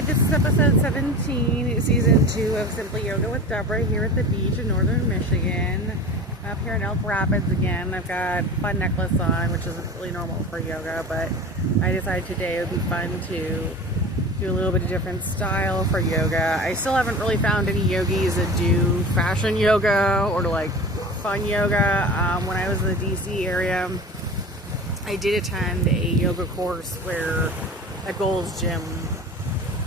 Hi, this is episode 17, season 2 of Simply Yoga with Deborah here at the beach in northern Michigan. I'm up here in Elk Rapids again. I've got a fun necklace on, which isn't really normal for yoga, but I decided today it would be fun to do a little bit of different style for yoga. I still haven't really found any yogis that do fashion yoga or like fun yoga. When I was in the DC area, I did attend a yoga course where at Gold's Gym,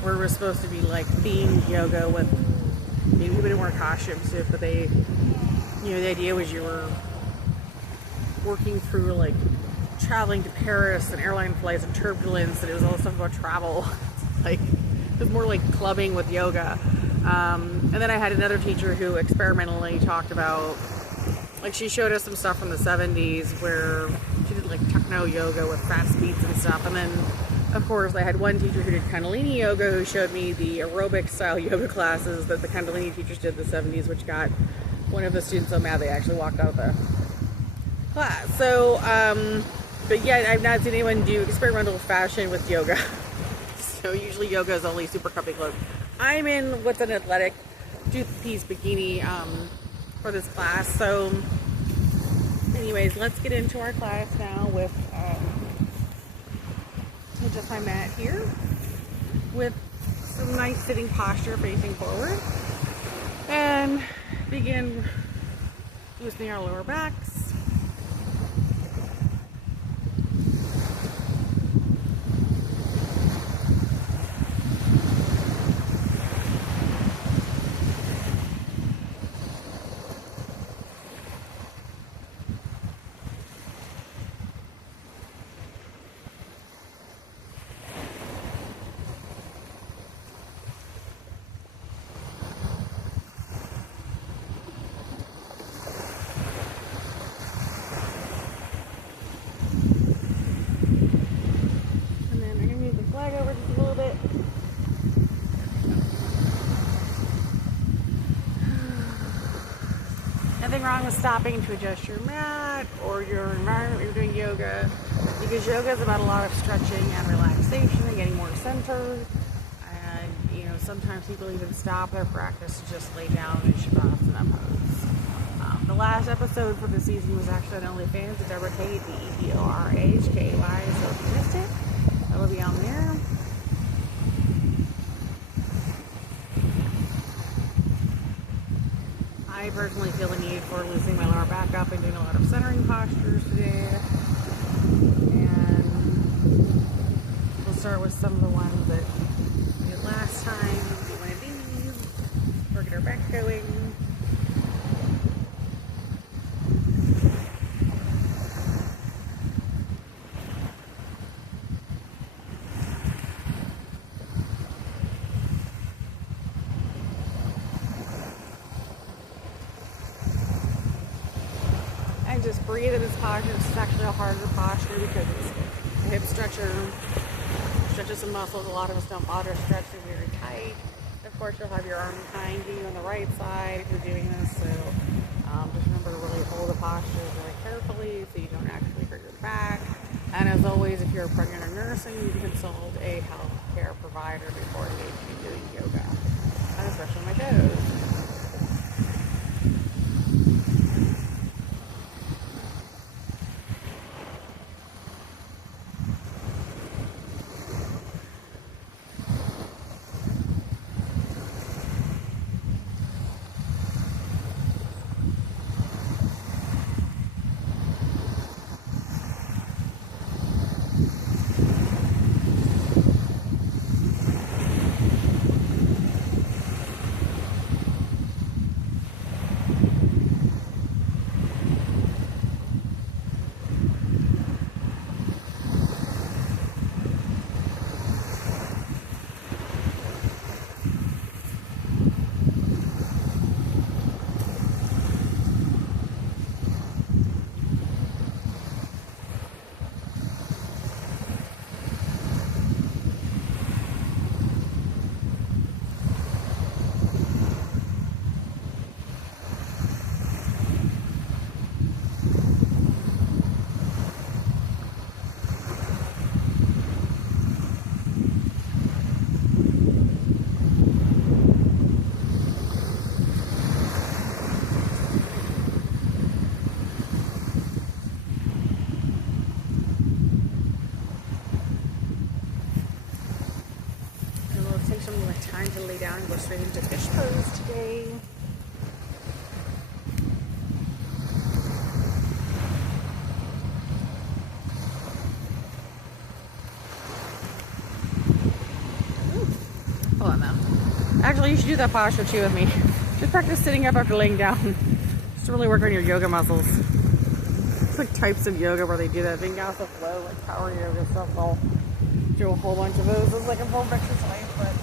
where we're supposed to be like themed yoga with, we didn't wear costumes too, but they, the idea was you were working through like traveling to Paris and airline flights and turbulence, and it was all stuff about travel. Like, it was more like clubbing with yoga. And then I had another teacher who experimentally talked about, like, she showed us some stuff from the 70s where she did like techno yoga with fast beats and stuff. And then, of course, I had one teacher who did Kundalini yoga who showed me the aerobic style yoga classes that the Kundalini teachers did in the 70s, which got one of the students so mad they actually walked out of the class. So, but yeah, I've not seen anyone do experimental fashion with yoga. So usually yoga is only super comfy clothes. I'm in what's an athletic two-piece bikini for this class. So anyways, let's get into our class now with just my mat here with some nice sitting posture facing forward, and begin loosening our lower backs. Nothing wrong with stopping to adjust your mat or your environment when you're doing yoga, because yoga is about a lot of stretching and relaxation and getting more centered. And sometimes people even stop their practice to just lay down in Shavasana pose. The last episode for the season was actually on OnlyFans at deborahkayc, deborahkayc. So if you missed it, it'll be on there. I personally feel the need for loosening my lower back up and doing a lot of centering postures today. And we'll start with some of the ones that we did last time. Do one of these. We'll get our back going. Just breathe in this posture. This is actually a harder posture because it's a hip stretcher, stretches some muscles. A lot of us don't bother stretching very tight. Of course, you'll have your arm behind you on the right side if you're doing this. So just remember to really hold the posture very carefully so you don't actually hurt your back. And as always, if you're pregnant or nursing, you can consult a healthcare provider before engaging in doing yoga, and especially my toes. some more time to lay down and go straight into fish pose today. Hold on now. Actually, you should do that posture too with me. Just practice sitting up after laying down. Just to really work on your yoga muscles. It's like types of yoga where they do that. Vinyasa flow, like power yoga stuff. I'll do a whole bunch of those. It's like a full exercise, but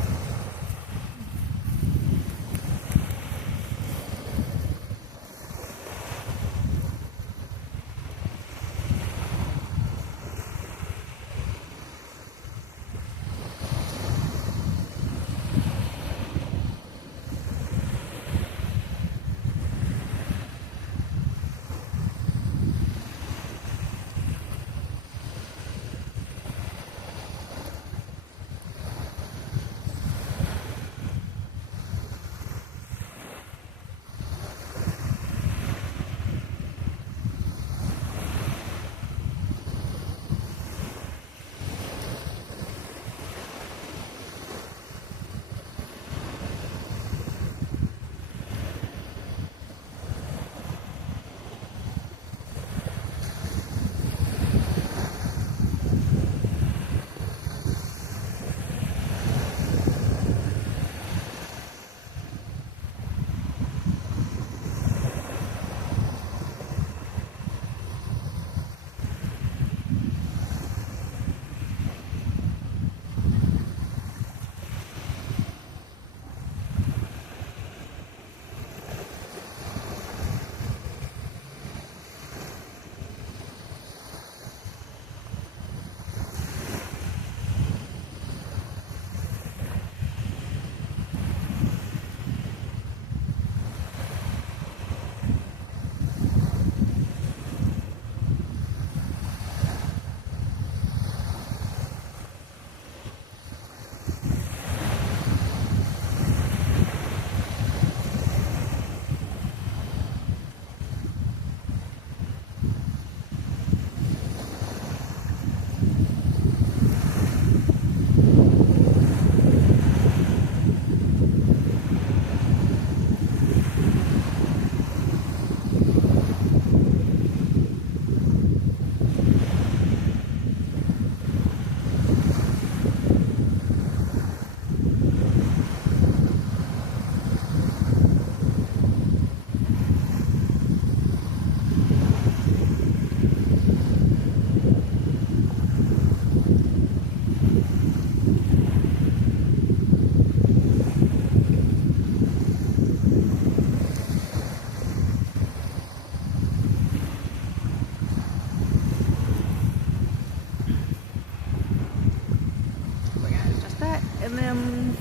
and then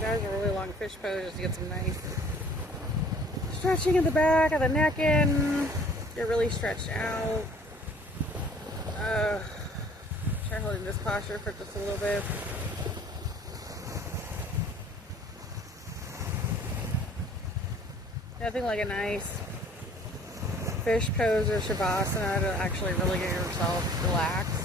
that was a really long fish pose just to get some nice stretching in the back of the neck in. Get really stretched out. Try holding this posture for just a little bit. Nothing like a nice fish pose or shavasana to actually really get yourself relaxed.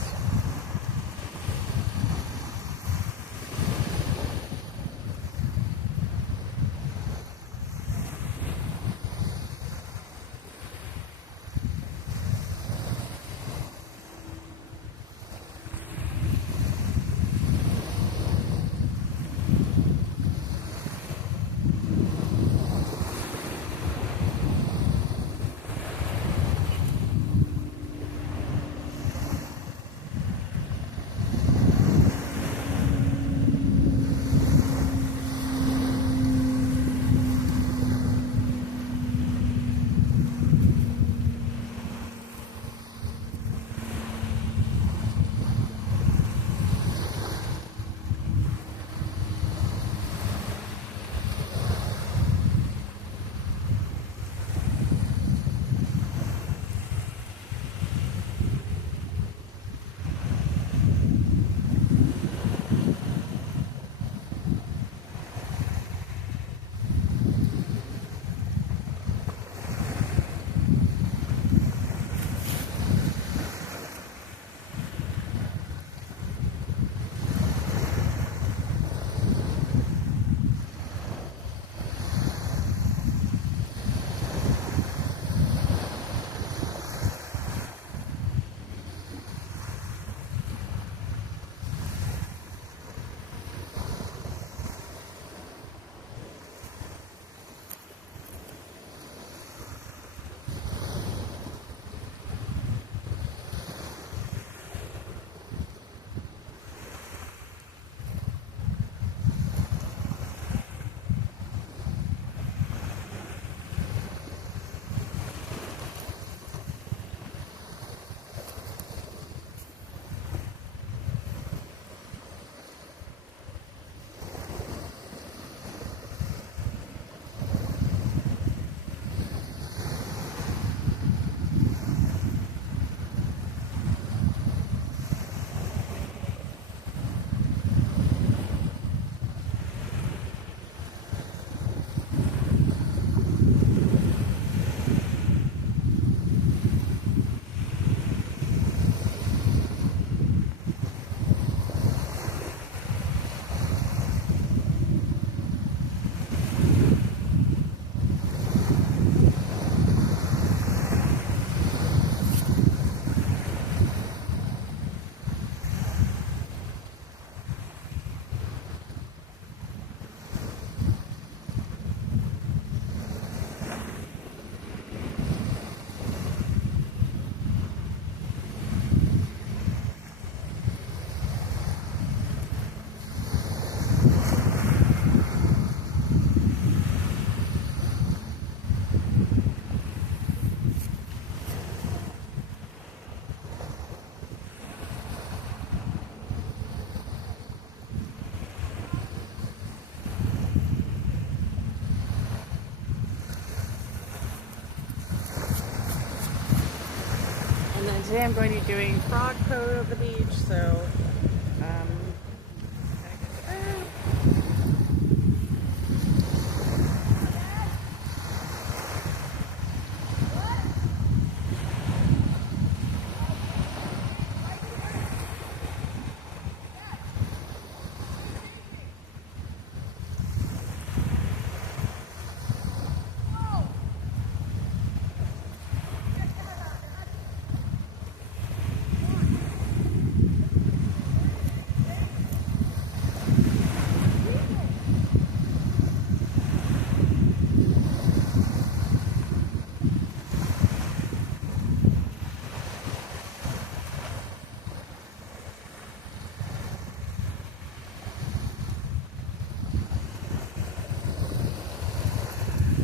today I'm going to be doing frog pose at the beach, so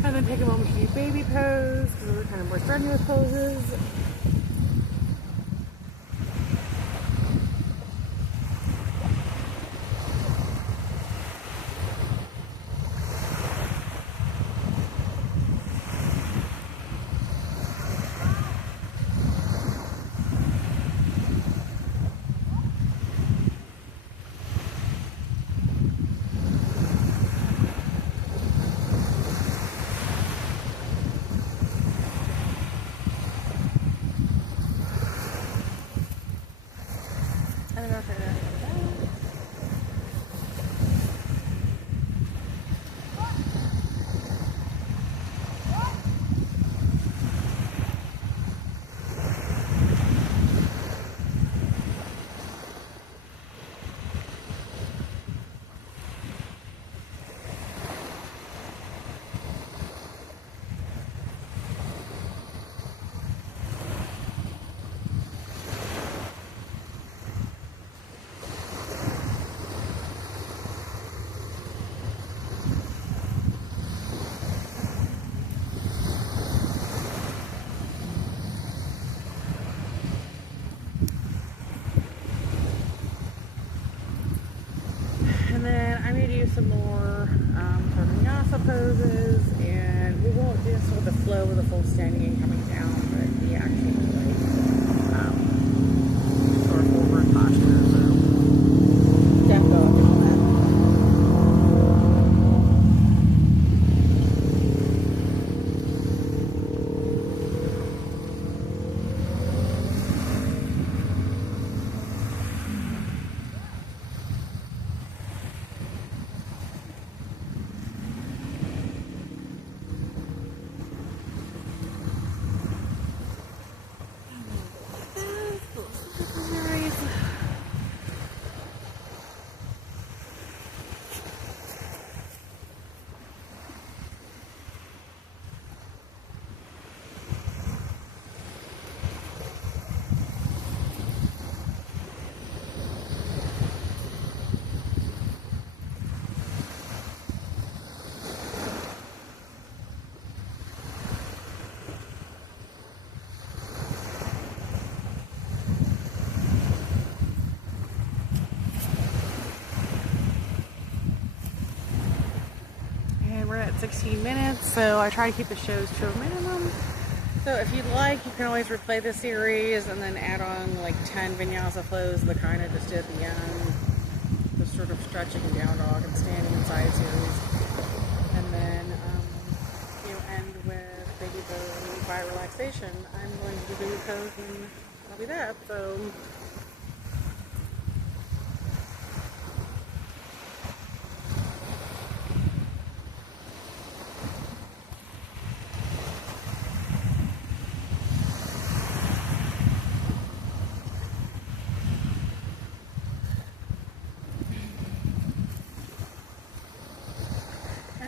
and then take a moment to do baby pose, because those are kind of more strenuous poses. I don't know if then I'm going to do some more vinyasa poses, and we won't do this with the flow of the full standing and coming down, but the actual like sort of forward posture. So step up and all that. We're at 16 minutes, so I try to keep the shows to a minimum. So if you'd like, you can always replay the series and then add on like 10 vinyasa flows, the kind I just did at the end, the sort of stretching and down dog and standing inside series. And then you end with baby pose by relaxation. I'm going to do baby pose and that'll be that. So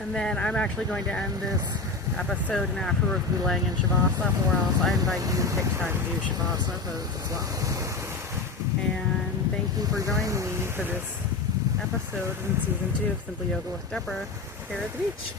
and then I'm actually going to end this episode, and afterwards we'll be laying in Shavasana, or else I invite you to take time to do Shavasana pose as well. And thank you for joining me for this episode in season 2 of Simply Yoga with Deborah here at the beach.